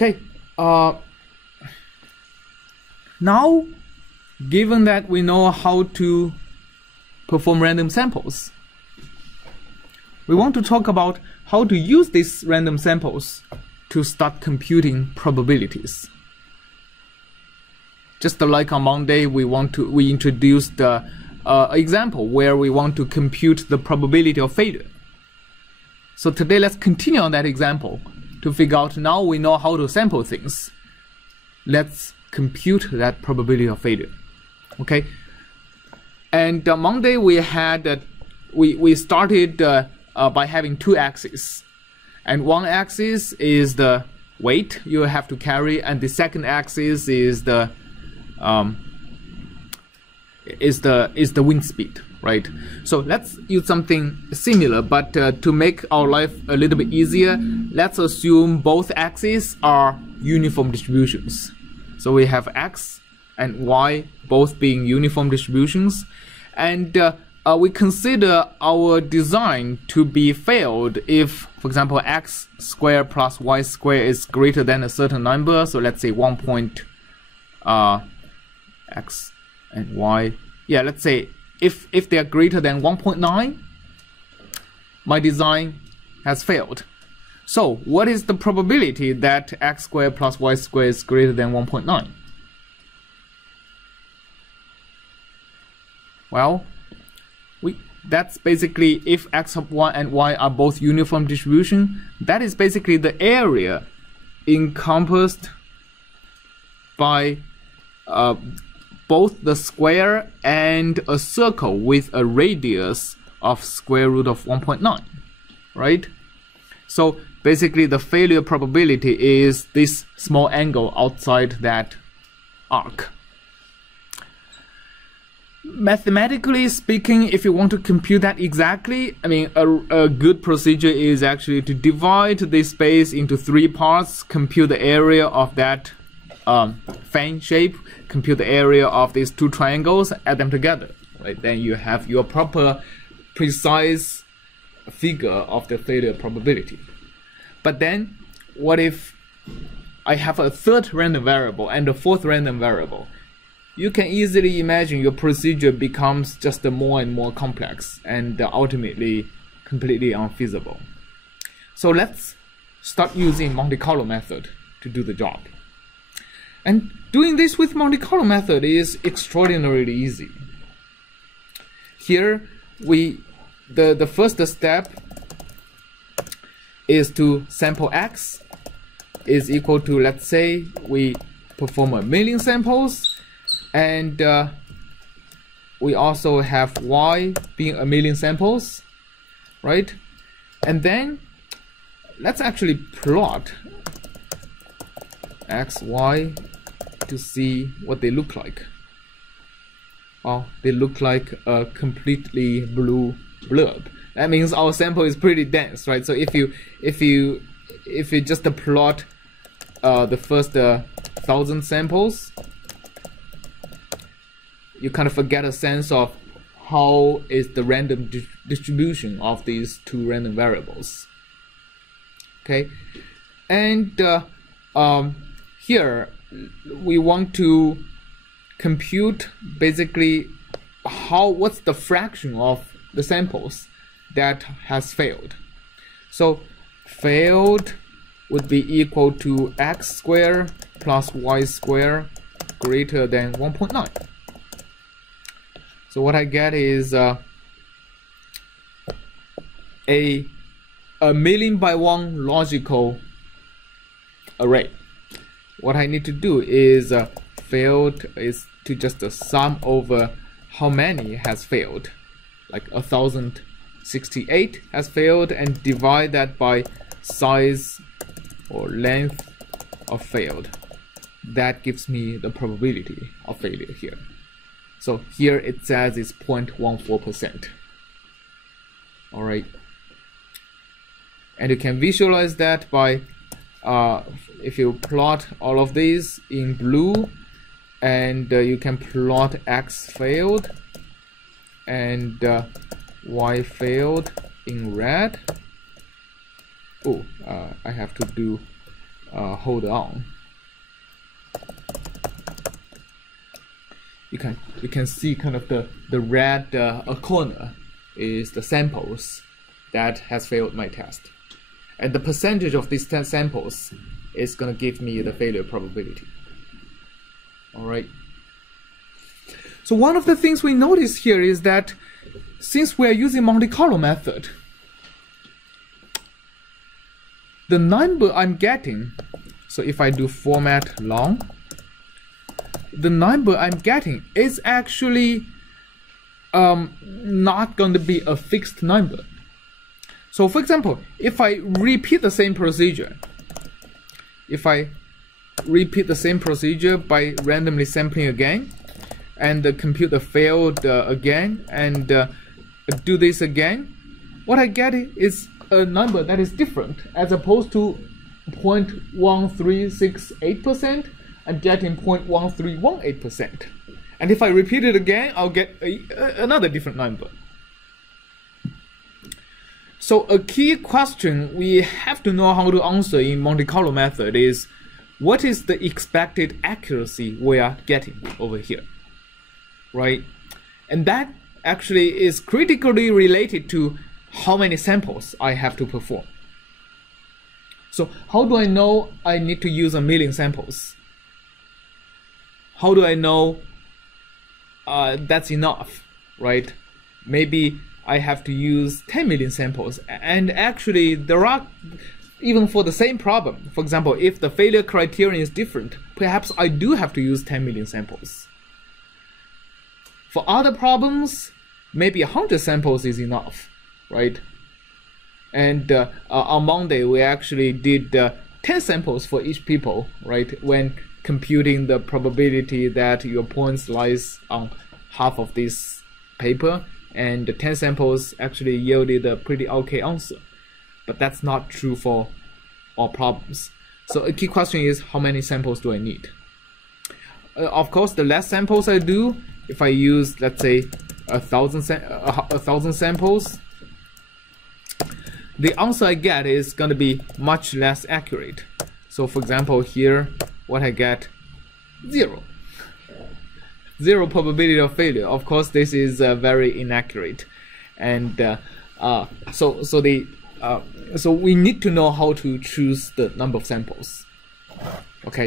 Okay, now given that we know how to perform random samples, we want to talk about how to use these random samples to start computing probabilities. Just like on Monday, we introduced the example where we want to compute the probability of failure. So today, let's continue on that example to figure out, now we know how to sample things. Let's compute that probability of failure. Okay. And Monday we had we started by having two axes, and one axis is the weight you have to carry, and the second axis is the wind speed, right? So let's use something similar, but to make our life a little bit easier, let's assume both axes are uniform distributions. So we have x and y both being uniform distributions, and we consider our design to be failed if, for example, x squared plus y squared is greater than a certain number. So let's say x and y. Yeah, let's say if they are greater than 1.9, my design has failed. So what is the probability that x squared plus y squared is greater than 1.9? Well, that's basically if x of y and y are both uniform distribution, that is basically the area encompassed by both the square and a circle with a radius of square root of 1.9, right? So basically the failure probability is this small angle outside that arc. Mathematically speaking, if you want to compute that exactly, I mean, a good procedure is actually to divide this space into three parts, compute the area of that fan shape, compute the area of these two triangles, add them together, right? Then you have your proper, precise figure of the failure probability. But then, what if I have a third random variable and a fourth random variable? You can easily imagine your procedure becomes just more and more complex and ultimately completely unfeasible. So let's start using Monte Carlo method to do the job. And doing this with Monte Carlo method is extraordinarily easy. Here, the first step is to sample x is equal to, let's say, we perform 1,000,000 samples, and we also have y being 1,000,000 samples, right? And then let's actually plot x, y to see what they look like. Oh, they look like a completely blue blurb. That means our sample is pretty dense, right? So if you just plot the first 1,000 samples, you kind of get a sense of how is the random distribution of these two random variables. Okay, and here we want to compute basically what's the fraction of the samples that has failed. So failed would be equal to x squared plus y squared greater than 1.9. So what I get is a 1,000,000x1 logical array. What I need to do is failed is to just sum over how many has failed, like 1,068 has failed, and divide that by size or length of failed. That gives me the probability of failure here. So here it says it's 0.14%. All right. And you can visualize that by if you plot all of these in blue, and you can plot x failed and y failed in red. Oh, I have to do hold on. You can see kind of the red corner is the samples that has failed my test, and the percentage of these 10 samples is going to give me the failure probability. All right. So one of the things we notice here is that since we are using Monte Carlo method, the number I'm getting, so if I do format long, the number I'm getting is actually not going to be a fixed number. So for example, if I repeat the same procedure, by randomly sampling again, and compute the failed again, and do this again, what I get is a number that is different. As opposed to 0.1368%, I'm getting 0.1318%. And if I repeat it again, I'll get another different number. So a key question we have to know how to answer in Monte Carlo method is, what is the expected accuracy we are getting over here, right? And that actually is critically related to how many samples I have to perform. So how do I know I need to use 1 million samples? How do I know that's enough, right? Maybe I have to use 10 million samples. And actually there are, even for the same problem, for example, if the failure criterion is different, perhaps I do have to use 10 million samples. For other problems, maybe 100 samples is enough, right? And on Monday, we actually did 10 samples for each people, right? When computing the probability that your points lies on half of this paper, and the 10 samples actually yielded a pretty okay answer. But that's not true for all problems. So a key question is, how many samples do I need? Of course, the less samples I do, if I use, let's say, 1,000 samples, the answer I get is going to be much less accurate. So for example, here, what I get, 0. 0 probability of failure. Of course, this is very inaccurate, and so we need to know how to choose the number of samples. Okay.